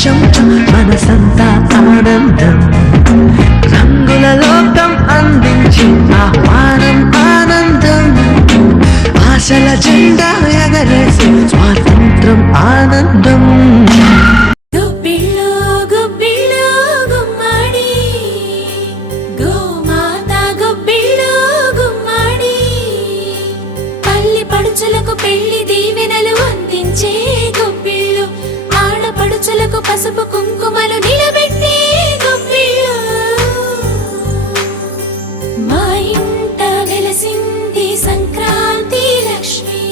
చం చం మనసంతా ఆనందం రంగుల లోకం అందించి ఆహ్వానం ఆనందం ఆశల జెండా ఎగరేసి స్వాతంత్రం ఆనందం పెళ్లి దీవెనలు అందించే గొప్పిళ్ళు ఆడపడుచులకు పసుపు కుంకుమలు నిలబెట్టే గొప్పిళ్ళు మా ఇంట వెలసింది సంక్రాంతి లక్ష్మి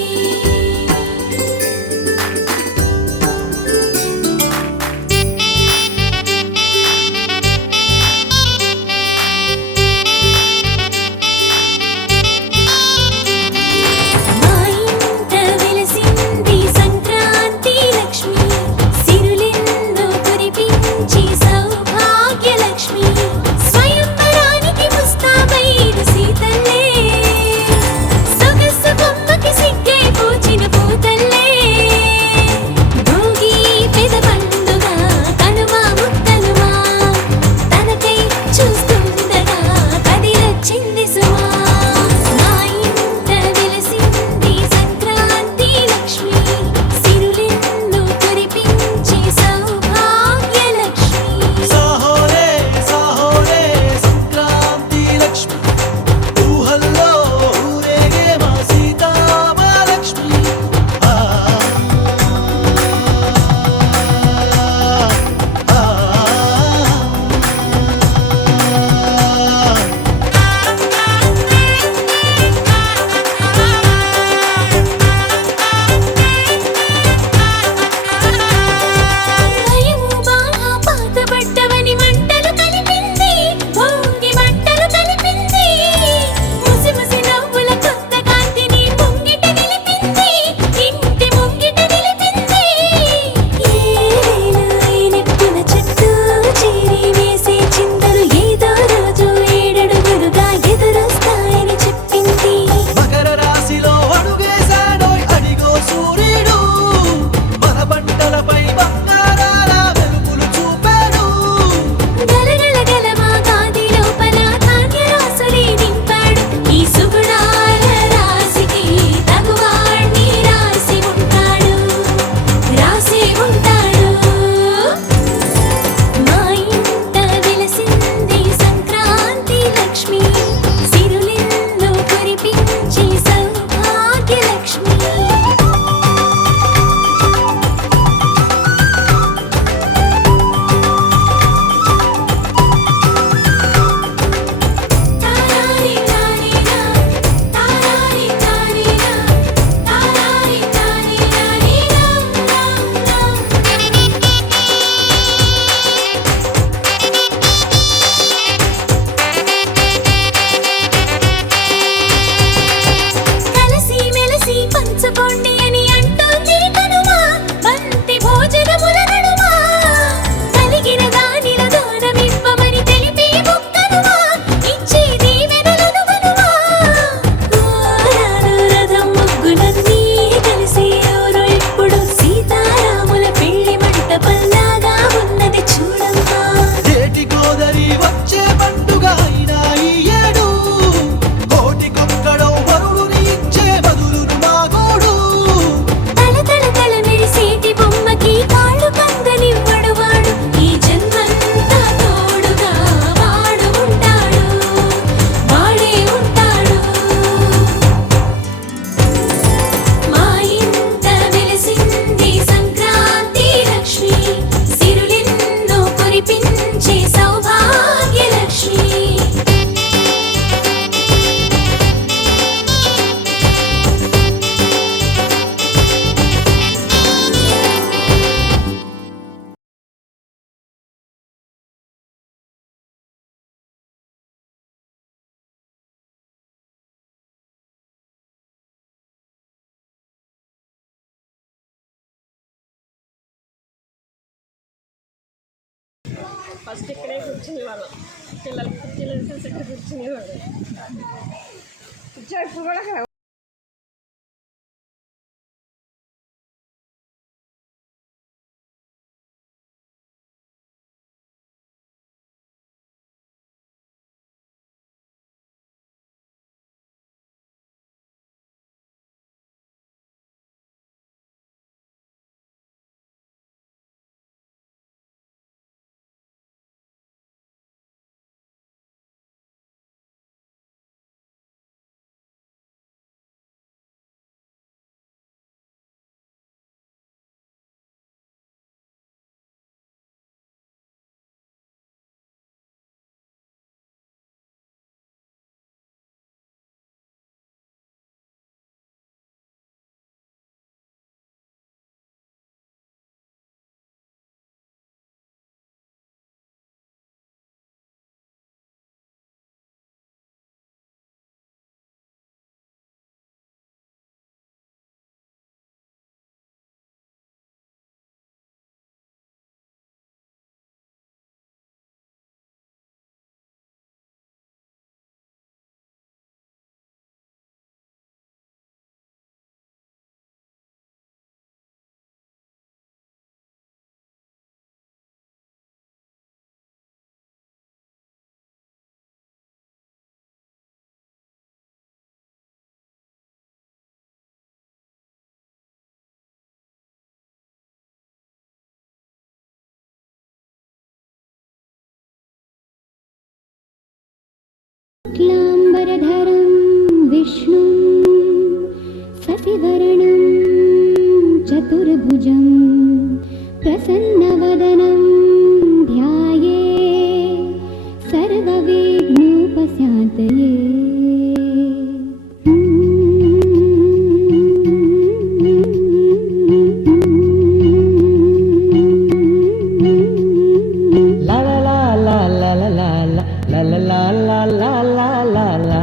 ఫస్ట్ ఇక్కడే కూర్చునేవాళ్ళం పిల్లలకి కుర్చీలు వేసేసి ఇక్కడ కూర్చునేవాళ్ళు ఇప్పుడు కూడా चतुर्भुजं प्रसन्नवदनं ध्याये सर्वविघ्नोपशान्तये। La la la la la la la la la la la la la la la.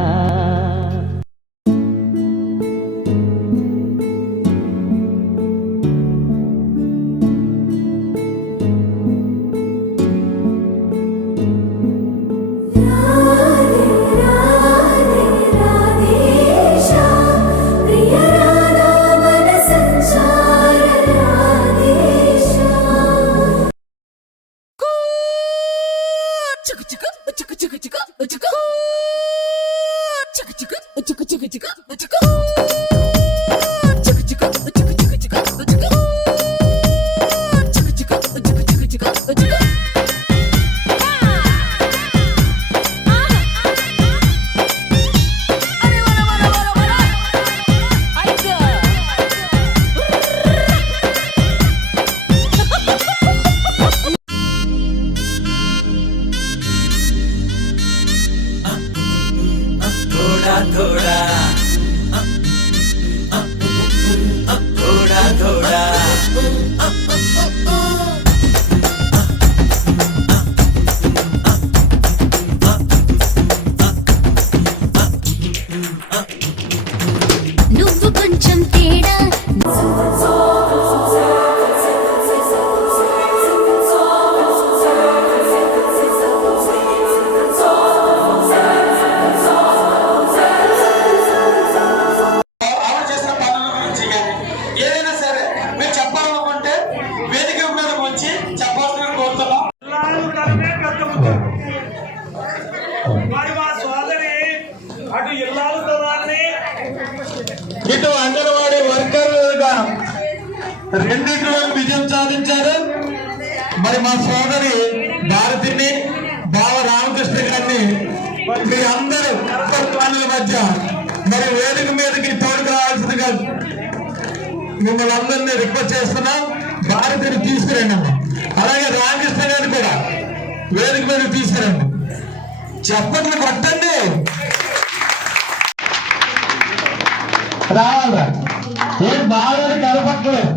నువ్వు కొంచెం తేడా ఇటు అంగన్వాడీ వర్కర్లుగా రెండింటిలో విజయం సాధించారు. మరి మా సోదరి భారతిని బావ రామకృష్ణ గారిని మీ అందరూ ప్రభుత్వాల మధ్య మరి వేదిక మీదకి తోడుకు రావాల్సిందిగా మిమ్మల్ని అందరినీ రిక్వెస్ట్ చేస్తున్నాం. భారతిని తీసుకురండి అమ్మా. అలాగే రామకృష్ణ గారిని కూడా వేదిక మీదకి తీసుకురండి. చెప్పట్లు కొట్టండి. రావాలా ఏం బాగా కలపట్లేదు.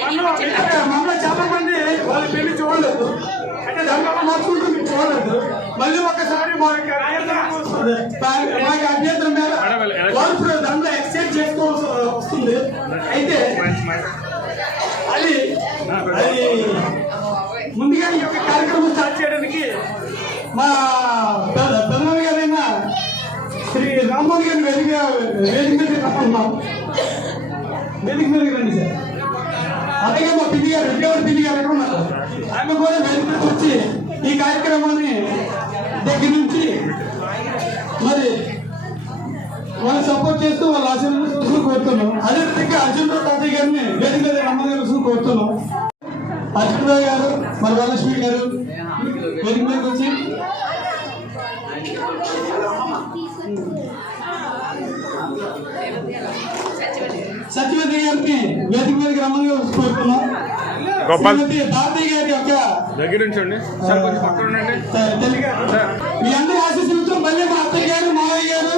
మనలో చాలా మంది వాళ్ళ పెళ్లి చూడలేదు, అంటే రంగంలో మార్చుకుంటూ మీరు చూడలేదు. మళ్ళీ ఒకసారి మాకు అభ్యంతరం మీద వాళ్ళు దాంట్లో ఎక్స్చేంజ్ చేసుకోవాల్సి వస్తుంది. అయితే అది ముందుగా ఈ యొక్క కార్యక్రమం స్టార్ట్ చేయడానికి మా పెద్దమ్మ గారైనా శ్రీ రామ్మోహన్ గారిని వేదిక మీద రమ్మన్నాం. వేదిక మీదకి రండి సార్. అలాగే మా పిల్లి గారు రెడ్డి పిల్లి గారు ఎక్కడ ఉన్నారు, ఆమె కూడా వేదిక మీద వచ్చి ఈ కార్యక్రమాన్ని దగ్గర నుంచి మరి వాళ్ళు సపోర్ట్ చేస్తూ వాళ్ళ ఆశీర్వాదం కోరుతున్నాం. అదేవిధంగా అర్జున్ రావు తాతయ్య గారిని వేదిక మీద రమ్మగారు కోరుతున్నాం. అర్జున్ రావు గారు మరి వరలక్ష్మి గారు వేదిక మీదకి వచ్చి సత్యవతి గారిని వేదిక మీదకి రమ్మని కోరుతున్నాం. శ్రీమతి భారతి గారి యొక్క దగ్గర ఉంచండి సార్, కొంచెం పక్కన ఉండండి. మీ అందరి ఆశీస్సులతో మళ్ళీ మా అత్తయ్య గారు మావయ్య గారు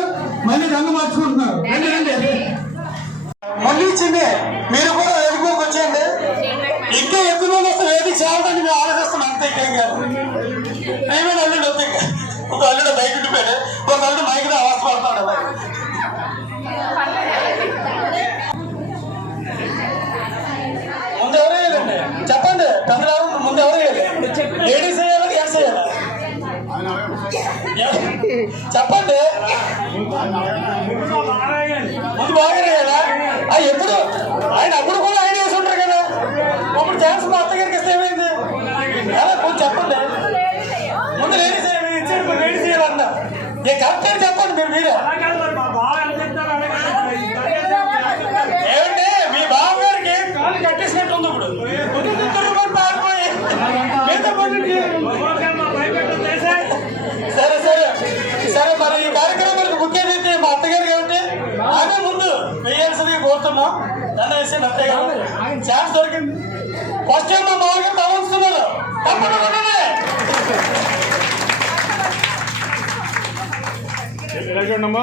మళ్ళీ రంగు మార్చుకుంటున్నారు. మళ్ళీ ఇచ్చింది మీరు కూడా వేదికలోకి వచ్చేయండి. ఇంకా ఎక్కువ మంది వస్తే వేదిక చాలని మేము ఆలోచిస్తున్నాం. అంతే ఇంకేం కాదు. ఏమైనా అల్లుడు వస్తే ఒక అల్లుడు బయట ఉండిపోయాడు, ఒక అల్లుడు మైకి అవాస పడతాడు. ముందు ఎవరు వేయాలండి చెప్పండి. పెద్దలు ఎవరు ముందు ఎవరు వేయాలి? లేడీస్ వేయాలి, జెంట్స్ వేయాలి? చెప్పండి. ముందు బాగా వేయాలా? ఎప్పుడు ఆయన అప్పుడు కూడా ఆయన వేసి ఉంటారు కదా. అప్పుడు ఛాన్స్ మా అత్తగారికి ఇస్తే ఏమైంది? కొంచెం చెప్పండి. ముందు లేడీస్ ఇచ్చారు, లేడీస్ వేయాలన్న కరెక్ట్ అని చెప్పండి. మీరే ఏమంటే మీ బావగారికి కాలు కట్టేసినట్టు ఉంది. ఇప్పుడు పారిపోయి సరే సరే సరే. మరి ఈ కార్యక్రమానికి ముఖ్యమైతే మా అత్తగారు కాబట్టి ఆమె ముందు వేయాల్సింది కోరుతున్నాం. నన్ను వేసి అత్తయ్య గారు ఛాన్స్ దొరికింది. ఫస్ట్ టైం మా బావగారు తలవస్తున్నారు. తప్పకుండా ఎలా చూడమ్మా.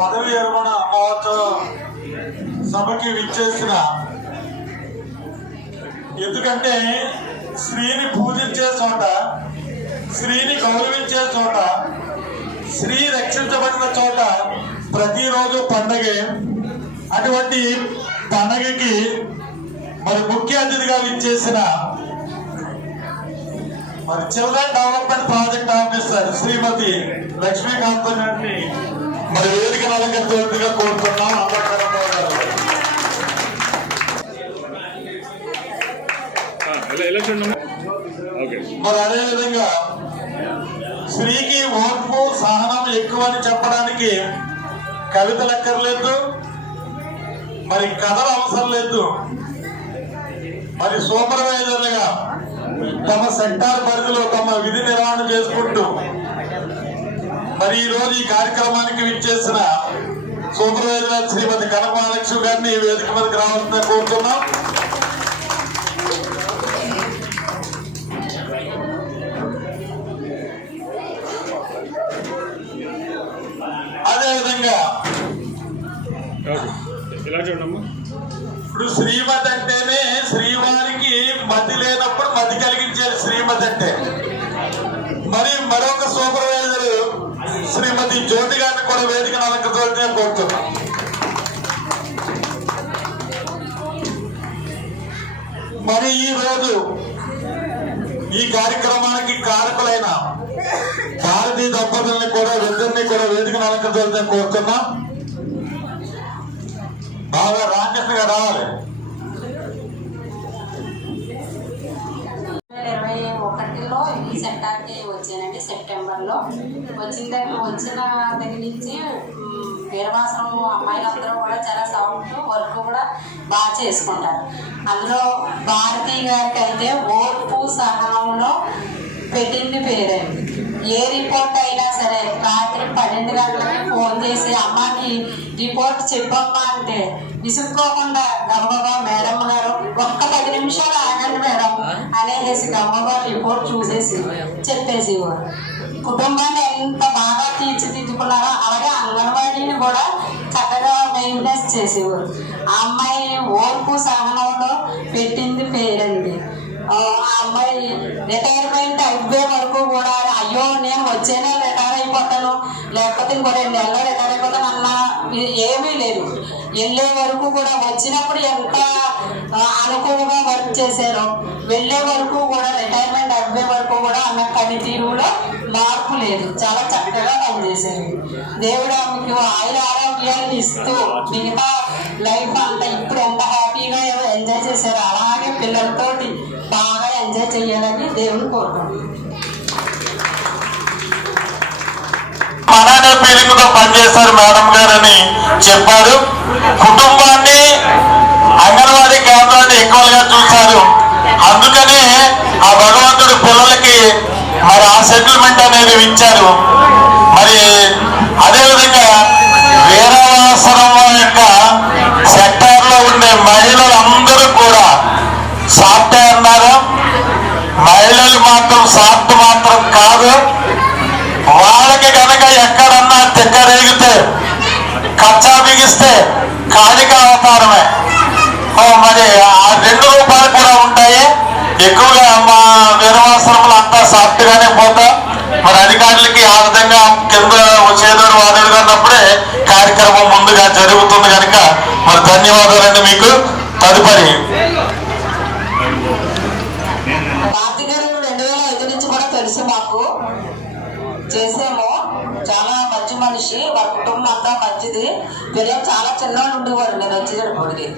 పదవి విరమణ మహోత్సవం సభకి విచ్చేసిన, ఎందుకంటే స్త్రీని పూజించే చోట, స్త్రీని గౌరవించే చోట, స్త్రీ రక్షించబడిన చోట ప్రతిరోజు పండగే. అటువంటి పండగకి మరి ముఖ్య అతిథిగా విచ్చేసిన మరి చిల్డ్రన్ డెవలప్మెంట్ ప్రాజెక్ట్ ఆఫీసర్ శ్రీమతి లక్ష్మీకాంత్ గారిని మరి వేదిక అలంకరించవలసిగా కోరుతున్నాం. మరి అదేవిధంగా స్త్రీకి ఓర్పు సహనం ఎక్కువ అని చెప్పడానికి కవితలు అక్కర్లేదు, మరి కథలు అవసరం లేదు. మరి సూపర్వైజర్లుగా తమ సెక్టార్ పరిధిలో తమ విధి నిర్వహణ చేసుకుంటూ మరి ఈ రోజు ఈ కార్యక్రమానికి విచ్చేసిన సూపర్వైజర్ శ్రీమతి కనక మహాలక్ష్మి గారిని వేదిక మీదకి రావాలని కోరుతున్నాం. అదేవిధంగా ఇప్పుడు శ్రీమతి అంటేనే శ్రీవారికి మతి లేనప్పుడు మతి కలిగించేది శ్రీమతి అంటే. మరి మరొక సూపర్వైజర్ శ్రీమతి జ్యోతి గారిని కూడా వేదికను అలంకరించవలసిందిగా కోరుతున్నాం. మరి ఈ రోజు ఈ కార్యక్రమానికి కారకులైన భారతీయ దంపతుల్ని కూడా ఇద్దరిని కూడా వేదికను అలంకరించవలసిందిగా కోరుతున్నాం. బాగా రామకృష్ణ గారు రావాలి. 2021లో ఈ సెక్టార్కి వచ్చానండి. సెప్టెంబర్లో వచ్చిన దగ్గర నుంచి వీరవాసనం అమ్మాయిలందరూ కూడా చాలా సాఫ్ట్ వర్క్ కూడా బాగా చేసుకుంటారు. అందులో భారతీ గారికి అయితే ఓర్పు సహనంలో పెట్టింది పేరండి. ఏ రిపోర్ట్ అయినా సరే రాత్రి 12 గంటలకి ఫోన్ చేసి అమ్మాకి రిపోర్ట్ చెప్పమ్మా అంటే విసుక్కోకుండా గమ్మగా మేడం గారు ఒక్క 10 నిమిషాలు ఆగండి మేడం అనేసి గమ్మగా రిపోర్ట్ చూసేసి చెప్పేసేవారు. కుటుంబాన్ని ఎంత బాగా తీర్చిదిద్దుకున్నారో అలాగే అంగన్వాడీని కూడా చక్కగా మెయింటెనెన్స్ చేసేవారు. ఆ అమ్మాయి ఓర్పు సహనంలో పెట్టింది పేరండి. ఆ అమ్మాయి రిటైర్మెంట్ అయిపోయే వరకు కూడా అయ్యో నేను వచ్చే నెల రిటైర్ అయిపోతాను, లేకపోతే ఇంకో 2 నెలల్లో రిటైర్ అయిపోతాను అన్న ఏమీ లేదు. వెళ్ళే వరకు కూడా వచ్చినప్పుడు ఎంత అనుకువగా వర్క్ చేశారో వెళ్ళే వరకు కూడా రిటైర్మెంట్ అయిపోయే వరకు కూడా అన్న పనితీరులో మార్పు లేదు. చాలా చక్కగా పనిచేశారు. దేవుడు ఆమెకు ఆయుర ఆరోగ్యాన్ని ఇస్తూ మిగతా లైఫ్ అంతా ఇప్పుడు ఎంత హ్యాపీగా ఎంజాయ్ చేశారో అలాగే పిల్లలతోటి బాగా ఎంజాయ్ చేయాలని దేవుడు కోరుకుంటున్నాను. మననే ఫీలింగ్ తో పనిచేస్తారు మేడం గారని చెప్పారు. కుటుంబాన్ని అంగన్వాడీ కేంద్రాన్ని ఎక్కువగా చూశారు. అందుకనే ఆ భగవంతుడు పిల్లలకి మరి ఆ సెటిల్మెంట్ అనేది ఇచ్చారు. మరి అదేవిధంగా వీరవాసరం యొక్క సెక్టార్ లో ఉండే మహిళలందరూ కూడా సాఫ్టే అన్నారు. మహిళలు మాత్రం సాఫ్ట్ మాత్రం కాదు. వాళ్ళకి కనుక ఎక్కడన్నా తిక్కరేగితే కచ్చా బిగిస్తే కాళిక అవతారమే. మరి ఆ 2 రూపాయలు కూడా ఉంటాయి. ఎక్కువగా మా వీరవాసరంలో అంతా సాఫ్ట్ గానే పోతాం. మరి అధికారులకి ఆ విధంగా కింద చేదోడు వాదోడుగా ఉన్నప్పుడే కార్యక్రమం ముందుగా జరుగుతుంది కనుక మరి ధన్యవాదాలండి మీకు. తదుపరి కార్తీ గారు 2005 నుంచి కూడా తెలుసు మాకు, చేసాము. చాలా మంచి మనిషి, వారి కుటుంబం అంతా మంచిది. పిల్లలు చాలా చిన్నవాళ్ళు ఉండేవారు నేను వచ్చేటప్పటికి.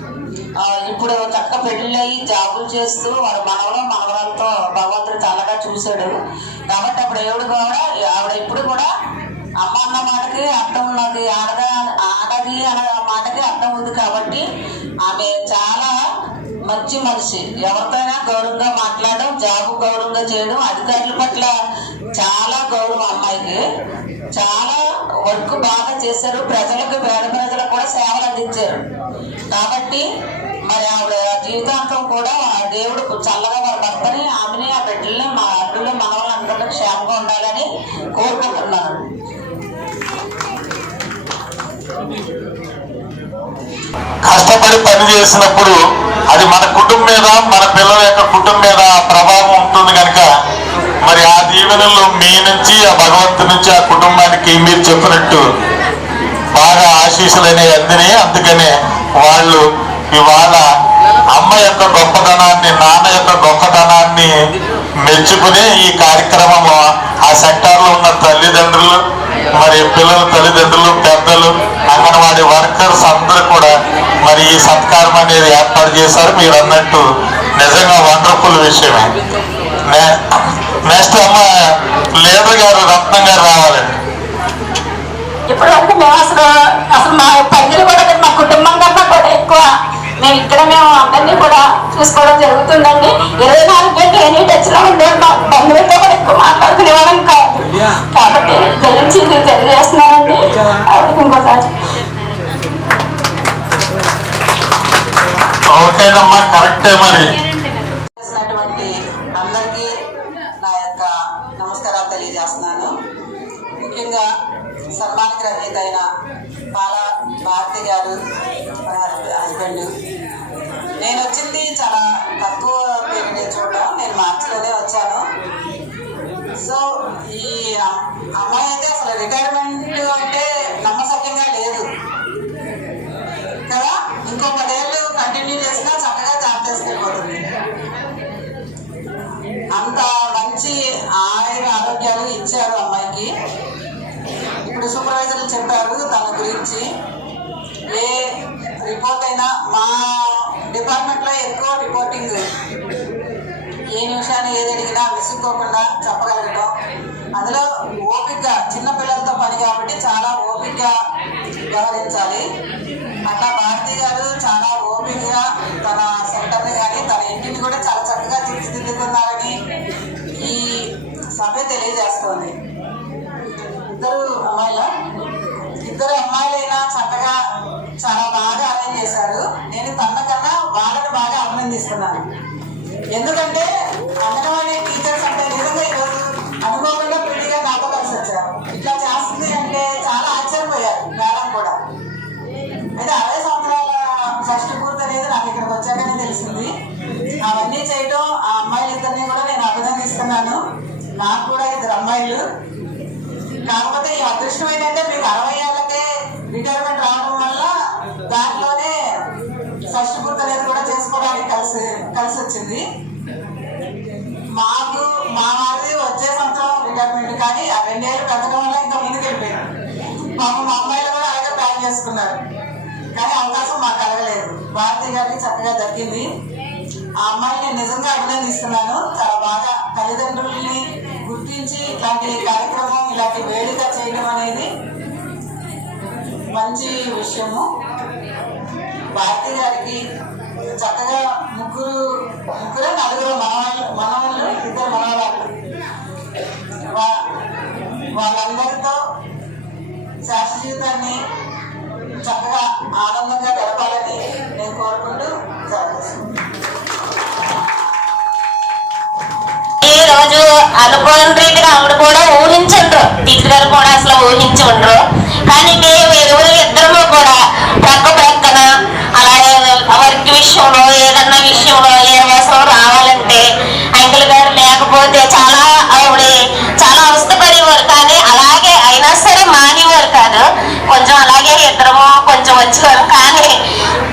ఇప్పుడు చక్కగా పెళ్ళిళ్ళయి జాబులు చేస్తూ వాడు మనవరాలతో భగవంతుడు చల్లగా చూశాడు. కాబట్టి అప్పుడు దేవుడు కూడా ఆవిడ ఇప్పుడు కూడా అమ్మ అన్న మాటకి అర్థం ఉన్నది, ఆడది అనే మాటకి అర్థం ఉంది. కాబట్టి ఆమె చాలా మంచి మనిషి. ఎవరితోనైనా గౌరవంగా మాట్లాడడం, జాబు గౌరవంగా చేయడం, అధికారుల పట్ల చాలా గౌరవం. అమ్మాయికి చాలా వర్క్ బాగా చేశారు. ప్రజలకు పేద ప్రజలకు కూడా సేవలు అందించారు. కాబట్టి మరి ఆవిడ జీవితాంతం కూడా దేవుడు చల్లగా వారి భర్తని, ఆమెని, ఆ బిడ్డల్ని, మా అడ్డులు మనవలందరినీ క్షేమంగా ఉండాలని కోరుకుంటున్నాను. కష్టపడి పని చేసినప్పుడు అది మన కుటుంబం మీద, మన పిల్లల యొక్క కుటుంబం మీద ప్రభావం ఉంటుంది కనుక మరి ఆ దీవెనలు మీ నుంచి, ఆ భగవంతు నుంచి ఆ కుటుంబానికి మీరు చెప్పినట్టు బాగా ఆశీస్సులనే అందినాయి. అందుకనే వాళ్ళు ఇవాళ అమ్మ యొక్క గొప్పతనాన్ని, నాన్న యొక్క గొప్పతనాన్ని మెచ్చుకుని ఈ కార్యక్రమము ఆ సెక్టార్లో ఉన్న తల్లిదండ్రులు, మరి పిల్లల తల్లిదండ్రులు, పెద్దలు, అంగన్వాడీ వర్కర్స్ అందరూ కూడా మరి ఈ సత్కారం అనేది ఏర్పాటు చేశారు. మీరు అన్నట్టు నిజంగా వండర్ఫుల్ విషయమే. నెక్స్ట్ అమ్మ లీడర్ గారు రత్నం గారు రావాలండి. ఇప్పటి వరకు మేము అసలు మా పనులు కూడా మా కుటుంబం కన్నా కూడా ఎక్కువ మేము అందరినీ కూడా చూసుకోవడం జరుగుతుందండి. 24 గంటలు ఎనీ టచ్ లో ఉండే మా బంధువులతో కూడా ఎక్కువ మాట్లాడుకునే వాళ్ళం కాదు. కాబట్టి గురించి తెలియజేస్తున్నానండి. ఇంకోసారి ఓకేనమ్మా, కరెక్టే. మరి అందరికీ నా యొక్క నమస్కారాలు తెలియజేస్తున్నాను. ముఖ్యంగా సన్మాన గ్రహీత అయిన పాల భారతి గారు, హస్బెండ్. నేను వచ్చింది చాలా తక్కువ పీరియడ్ చూడడం, నేను మార్చిలోనే వచ్చాను. సో ఈ అమ్మాయి అయితే అసలు రిటైర్మెంట్ అంటే నమ్మసక్యంగా లేదు కదా. ఇంకో 10 ఏళ్ళు కంటిన్యూ చేసినా చక్కగా జాబ్ చేసుకెళ్ళిపోతుంది. అంత మంచి ఆరోగ్యాలు ఇచ్చారు అమ్మాయికి. ఇప్పుడు సూపర్వైజర్లు చెప్పారు తన గురించి. ఏ రిపోర్ట్ అయినా మా డిపార్ట్మెంట్లో ఎక్కువ రిపోర్టింగ్, ఏ నిమిషాన్ని ఏది అడిగినా విసుక్కోకుండా చెప్పగలగడం. అందులో ఓపికగా, చిన్నపిల్లలతో పని కాబట్టి చాలా ఓపికగా వ్యవహరించాలి. అట్లా భారతి గారు చాలా ఓపికగా తన సెంటర్ని కానీ తన ఇంటిని కూడా చాలా చక్కగా తీర్చిదిద్దుతున్నారని ఈ సభ తెలియజేస్తోంది. ఇద్దరు అమ్మాయిలైనా చక్కగా చాలా బాగా అరేంజ్ చేశారు. నేను తనకన్నా వాళ్ళని బాగా అభినందిస్తున్నాను. ఎందుకంటే అంగన్వాడీ టీచర్స్ అంటే నిజంగా ఈరోజు అనుకోకుండా పెళ్లిగా నాతో కలిసి వచ్చారు. ఇట్లా చేస్తుంది అంటే చాలా ఆశ్చర్యపోయారు మేడం కూడా. అయితే 60 సంవత్సరాల షష్టి పూర్తి అనేది నాకు ఇక్కడికి వచ్చాకనే తెలిసింది. అవన్నీ చేయడం, ఆ అమ్మాయిలిద్దరినీ కూడా నాకు కూడా 2 అమ్మాయిలు. కాకపోతే ఈ అదృష్టం ఏంటంటే మీకు 60 ఏళ్ళకే రిటైర్మెంట్ రావడం వల్ల దాంట్లోనే షష్టి పూర్తి అనేది కూడా చేసుకోవడానికి కలిసి వచ్చింది. మాకు మా వారిది వచ్చే సంవత్సరం రిటైర్మెంట్, కానీ ఆ 2 ఏళ్ళు పెద్దడం వల్ల ఇంకా ముందుకు వెళ్ళిపోయారు. మా అమ్మాయిలు కూడా అలాగే ప్లాన్ చేసుకున్నారు, కానీ అవకాశం మాకు కలగలేదు. భారతి గారికి చక్కగా దక్కింది. ఆ అమ్మాయిని నేను నిజంగా అభినందిస్తున్నాను. చాలా బాగా తల్లిదండ్రుల్ని గుర్తించి ఇట్లాంటి కార్యక్రమం, ఇలాంటి వేడుక చేయడం అనేది మంచి విషయము. భారతి గారికి చక్కగా ముగ్గురు 4 మనవాళ్ళు 2 మనవరాళ్ళు. వాళ్ళందరితో శాస్త్ర జీవితాన్ని చక్కగా ఆనందంగా గడపాలని నేను కోరుకుంటూ ఈ రోజు అనుకోని రీతిగా ఆవిడ కూడా ఊహించండ్రు, టీచర్ గారు కూడా అసలు ఊహించి ఉండరు. కానీ మేము ఇద్దరము కూడా ప్రక్కన అలాగే వర్క్ విషయంలో ఏదన్నా విషయంలో ఏ అవసరం రావాలంటే అంకుల్ గారు లేకపోతే చాలా ఆవిడ చాలా అవస్థపడేవారు. కానీ అలాగే అయినా సరే మానేవారు కాదు, కొంచెం అలాగే ఇద్దరము కొంచెం వచ్చేవారు. కానీ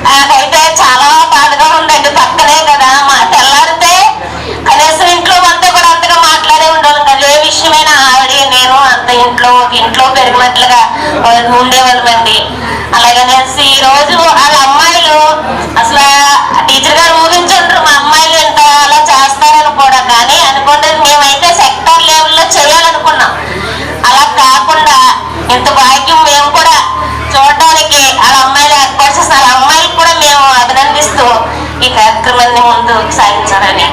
నాకైతే చాలా బాధగా ఉందండి. పక్కనే కదా మా తెల్లారితే కనీసం ఇంట్లో అంతా కూడా అంతగా మాట్లాడే ఉండేవాళ్ళం కదా. ఏ విషయమైనా ఆవిడ నేను అంత ఇంట్లో పెరిగినట్లుగా ఉండేవాళ్ళమండి. అలాగనేసి ఈ రోజు వాళ్ళ అమ్మాయిలు అసలు టీచర్ గారు ఊహించుంటారు మా అమ్మాయిలు ఎంత అలా చేస్తారని కూడా. కానీ అనుకుంటే మేమైతే సెక్టార్ లెవెల్లో చేయాలనుకున్నాం. అలా కాకుండా ఇంత భాగ్యం మేము కూడా చూడడానికి వాళ్ళ అమ్మాయిలు ఏర్పాటు చేసిన వాళ్ళ అమ్మాయిలు కూడా మేము అభినందిస్తూ ఈ కార్యక్రమాన్ని ముందు సాగించాలని.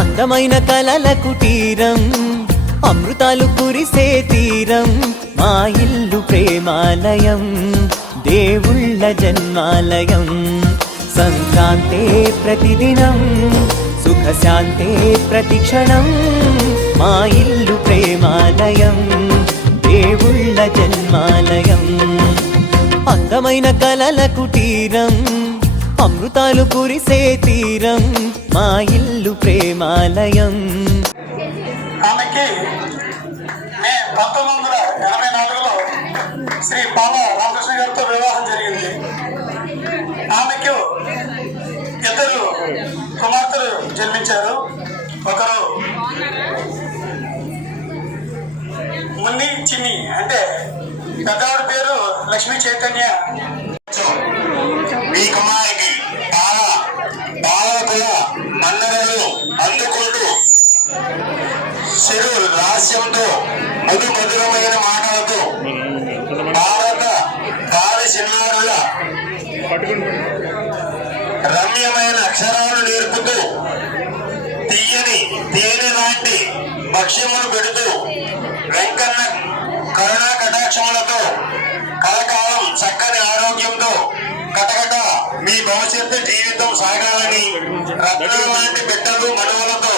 అందమైన కలల కుటీరం, అమృతాలు కురిసే తీరం, మా ఇల్లు ప్రేమాలయం, దేవుళ్ళ జన్మాలయం. సంక్రాంతే ప్రతిదినం, సుఖశాంతే ప్రతిక్షణం, మా ఇల్లు ప్రేమాలయం, దేవుళ్ళ జన్మాలయం. అందమైన కలల కుటీరం, అమృతాలు కురిసే తీరం, మా ఇల్లు ప్రేమాలయం. ఆమెకి మే 1984లో శ్రీ పాల రామకృష్ణ గారితో వివాహం జరిగింది. ఆమెకు 2 కుమార్తెలు జన్మించారు. ఒకరు మున్ని చిన్ని, అంటే పెద్దవాడి పేరు లక్ష్మీ చైతన్య. మీ కుమారికి పాలకుల మన్ననలు అందుకుంటూ చెరు రహస్యంతో మధురమైన మాటలతో భారత కాలి సినిమాల రమ్యమైన అక్షరాలు నేర్పుతూ తీయని తేనె లాంటి భక్ష్యములు పెడుతూ వెంకన్న కరుణా కటాక్షములతో కలకాలం చక్కని ఆరోగ్యంతో కటకట మీ భవిష్యత్తు జీవితం సాగాలని రత్నాల లాంటి బిడ్డలు మనువులతో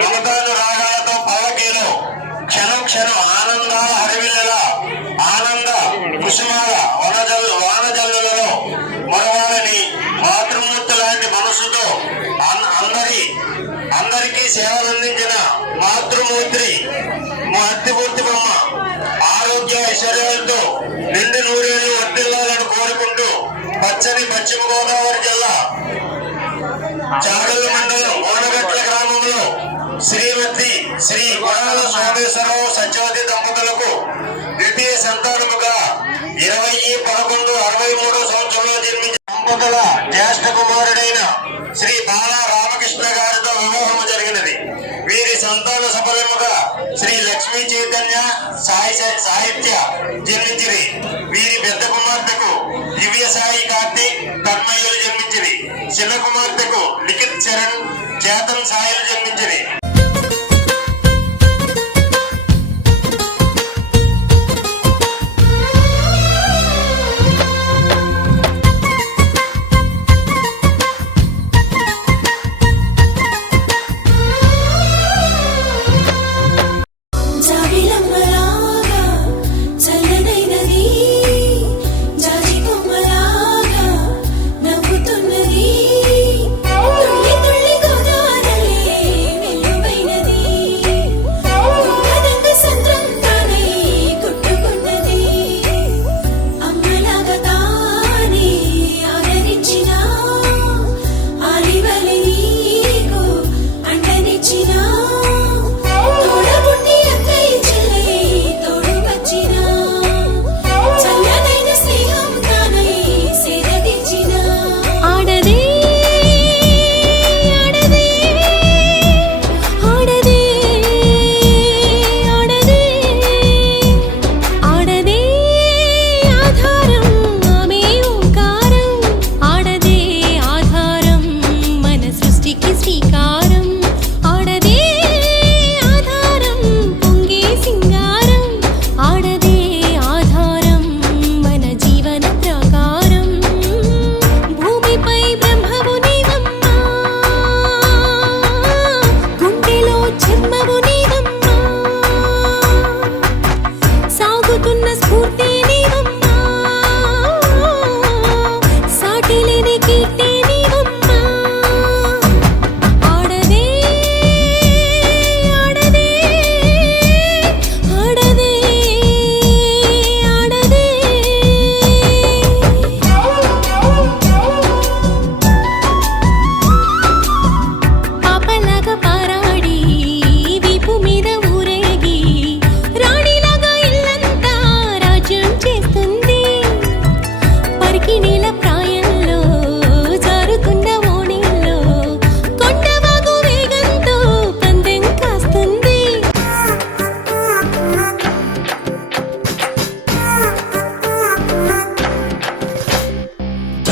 మమతాలు రాగాలతో పల్లకీలో క్షణం ఆనందాల హరివిల్లల ఆనంద కుసుమాల వానజల్లులలో మరవాలని మాతృమూర్తి లాంటి మనసుతో అందరికీ సేవలందించిన మాతృమూర్తి అత్తిమూర్తి బొమ్మ ఆరోగ్య ఐశ్వర్యాలతో నిండు నూరేళ్లు వర్ధిల్లాలని కోరుకుంటూ పచ్చని పశ్చిమ గోదావరి జిల్లా చాగల్లు మండలం ఓనగట్ల గ్రామంలో శ్రీమతి శ్రీ వరాల సోమేశ్వరరావు సత్యవతి దంపతులకు ద్వితీయ సంతానముగా 20/11/63 సంవత్సరంలో జన్మించిన దంపతుల జ్యేష్ఠ కుమారుడైన శ్రీ బాల రామకృష్ణ గారితో వివాహం జరిగినది. వీరి సంతాన సఫలముగా శ్రీ లక్ష్మీ చైతన్య సాహిత్య జన్మించిరి. వీరి పెద్ద కుమార్తెకు దివ్య సాయి కార్తీక్ తన్మయ్యలు జన్మించిరి. చిన్న కుమార్తెకు లిఖిత్ చరణ్ చేతన్ సాయిలు జన్మించిరి.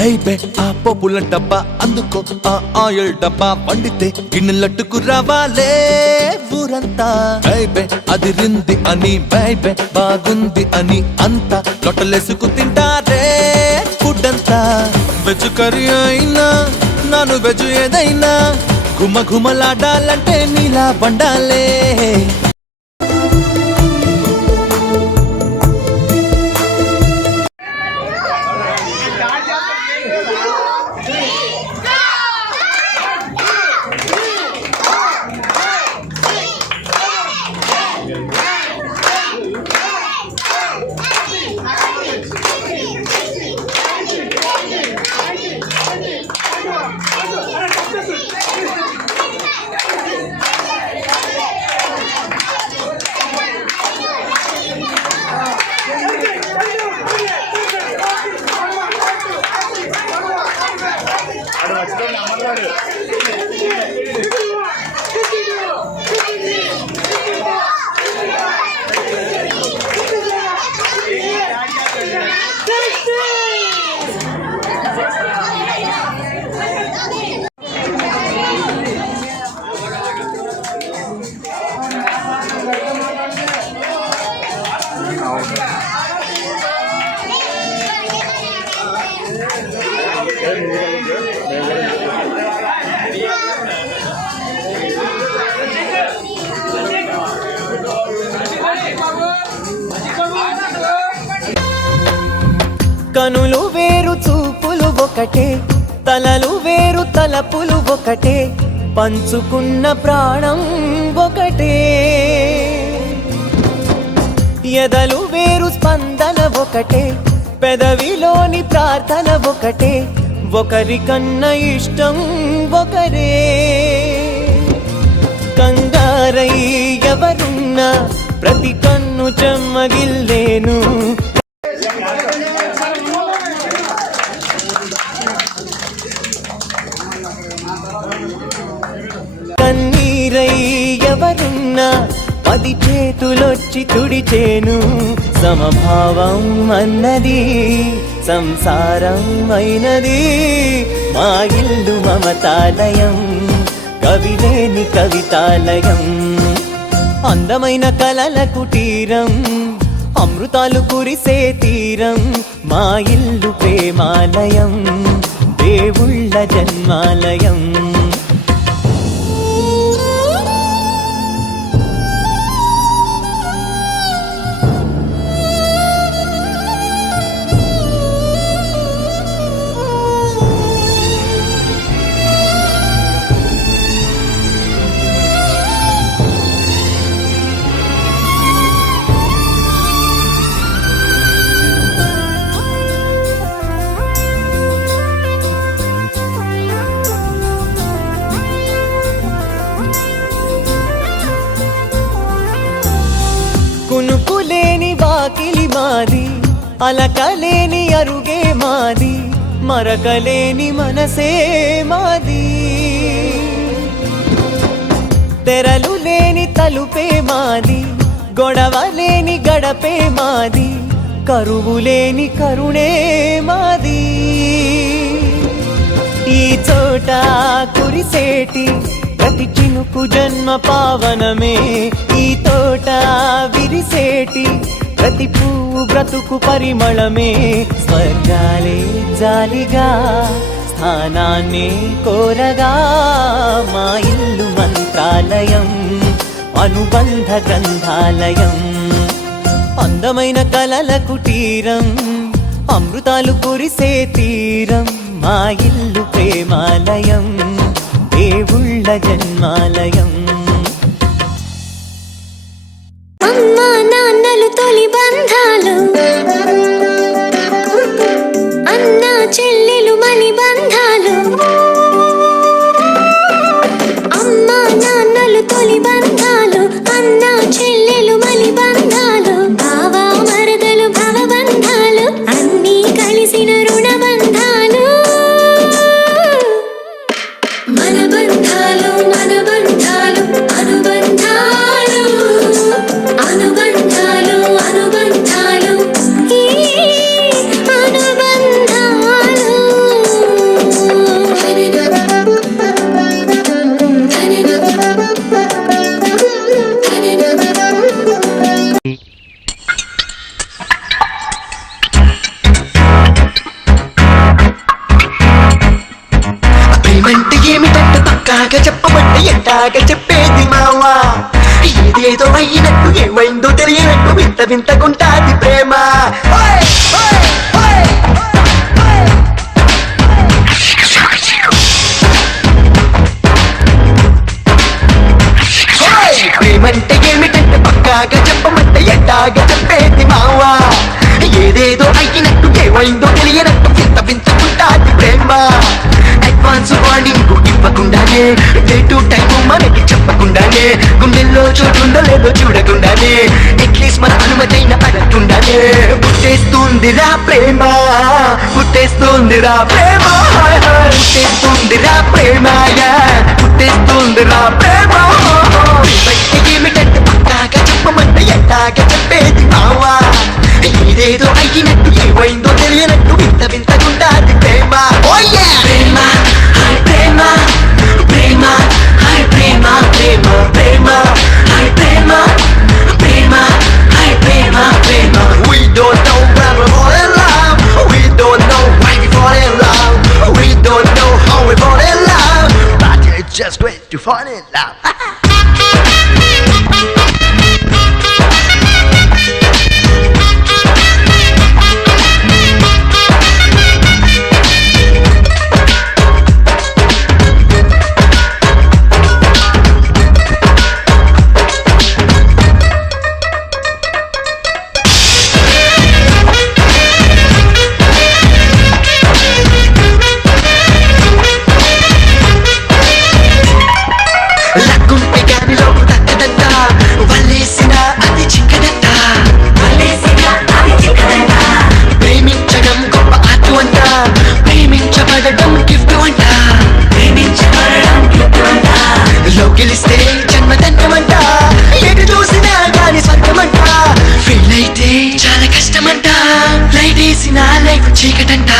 బైబే ఆ పప్పుల డబ్బా అందుకో ఆ ఆయిల్ డబ్బా వండితే గిన్నెలట్టుకు రావాలే ఊరంతా. బైబే అది రింది అని బైబే బాగుంది అని అంతా లొట్టలేసుకు తింటారే ఫుడ్ అంతా. వెజ్ కర్రీ అయినా నాను వెజ్ ఏదైనా గుమ గుమలాడాలంటే నీలా వండాలే. కనులు వేరు చూపులు ఒకటే, తలలు వేరు తలపులు ఒకటే, పంచుకున్న ప్రాణం ఒకటే. ఎదలు వేరు స్పందన ఒకటే, పెదవిలోని ప్రార్థన ఒకటే, ఒకరికన్నా ఇష్టం ఒకరే. కంగారై ఎవరున్నా ప్రతి కన్ను చెమ్మగిల్లేను. కన్నీరై ఎవరున్నా 10 చేతులొచ్చి తుడిచేను. సమభావం అన్నది సంసారం అయినది, మా ఇల్లు మమతాలయం, కవిలేని కవితాలయం. అందమైన కలల కుటీరం, అమృతాలు కురిసే తీరం, మా ఇల్లు ప్రేమాలయం, దేవుళ్ళ జన్మాలయం. కునుకులేని వాకిలి మాది, అలకలేని అరుగే మాది, మరకలేని మనసే మాది. తెరలు లేని తలుపే మాది, గొడవ లేని గడపే మాది, కరువు లేని కరుణే మాది. ఈ చోట కురిసేటి ప్రతి చినుకు జన్మ పావనమే, ఈ తోట విరిసేటి ప్రతి పువ్వు బ్రతుకు పరిమళమే. స్వర్గాలే జాలిగా స్థానాన్ని కోరగా, మా ఇల్లు మంత్రాలయం, అనుబంధ గ్రంథాలయం. అందమైన కలల కుటీరం, అమృతాలు కురిసే తీరం, మా ఇల్లు ప్రేమాలయం, దేవుళ్ళ జన్మాలయం. అమ్మా నాన్నలు తొలి బంధాలు, అన్నా చెల్లెలు మలి బంధాలు. అమ్మా నాన్నలు తొలి బంధాలు, అన్నా చెల్లెలు మలి బంధాలు. బావా మరదలు భవ బంధాలు, అన్నీ కలిసిన రుణ బంధాలు. మన బంధాలు మన బంధాలు అనుబంధాలు, అనుబంధాలు అనుబంధాలు. ఎట్టాగ చెప్పేది మావా ఏదేదో అయినట్టు ఏమైందో తెలియనట్టు వింత వింతగుంటాది ప్రేమ ప్రేమంటే ఏమిటంటే పక్కాగా చెప్పమంటే ఎట్టాగా చెప్పేది మావా ఏదేదో అయినట్టు ఏమైందో తెలియనట్టు వింత వింతకుంటాది ప్రేమ అడ్వాన్స్ వార్నింగ్ ఇవ్వకుండానే డే టు టైం మనకి చెప్పకుండానే గుండెల్లో చోటుందో లేదో చూడకుండానే అట్లీస్ట్ మన అనుమతైన అడగకుండానే పుట్టేస్తుందిరా ప్రేమ పుట్టేస్తుందిరా ప్రేమ పుట్టేస్తుందిరా ప్రేమ పుట్టేస్తుందిరా ప్రేమ ఏమిటంటే పక్కాగా చెప్పమంటే ఎట్టాగా చెప్పేది మావా ఏదేదో అయినట్టు ఏమైందో తెలియనట్టు వింత వింతగుంటాది ప్రేమ ప్రేమ హాయ్ ప్రేమ ప్రేమ హాయ్ ప్రేమ ప్రేమ ప్రేమ హాయ్ ప్రేమ ప్రేమ హాయ్ ప్రేమ ప్రేమ We don't know where we fall in love We don't know why we fall in love We don't know how we fall in love But it's just great to fall in love గెలిస్తే జన్మధన్యమంట ఎటు చూసినా గాని స్వర్గమంట fail అయితే చాలా కష్టమంట light వేసిన life చీకటంట